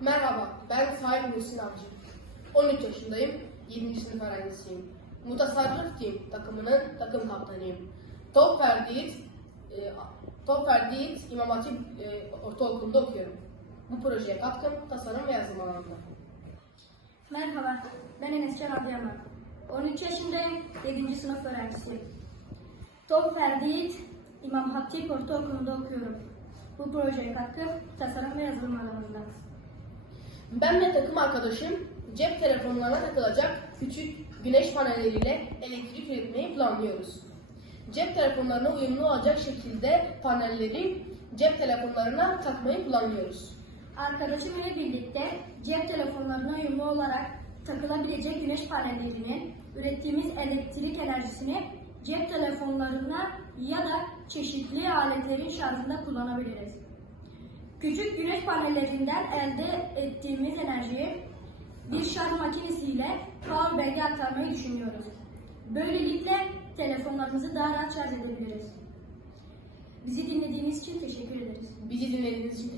Merhaba, ben Sahip Muhsin Avcı. 13 yaşındayım, 7. sınıf öğrencisiyim. Mutasarrıf Team takımının takım kaptanıyım. Top Ferdiğit, e, Top Ferdiğit İmam Hatip e, Ortaokulu'nda okuyorum. Bu projeye katkım tasarım ve yazım alanında. Merhaba, ben Enescan Adıyaman. 13 yaşındayım, 7. sınıf öğrencisiyim. Top Ferdiğit İmam Hatip Ortaokulu'nda okuyorum. Bu projeye katkım tasarım ve yazılım alanında. Ben ve takım arkadaşım cep telefonlarına takılacak küçük güneş panelleriyle elektrik üretmeyi planlıyoruz. Cep telefonlarına uyumlu olacak şekilde panelleri cep telefonlarına takmayı planlıyoruz. Arkadaşım ile birlikte cep telefonlarına uyumlu olarak takılabilecek güneş panellerinin ürettiğimiz elektrik enerjisini cep telefonlarına ya da çeşitli aletlerin şarjında kullanabiliriz. Küçük güneş panellerinden elde bir şarj makinesiyle power powerbank'e aktarmayı düşünüyoruz. Böylelikle telefonlarımızı daha rahat şarj edebiliriz. Bizi dinlediğiniz için teşekkür ederiz. Bizi dinlediğiniz için.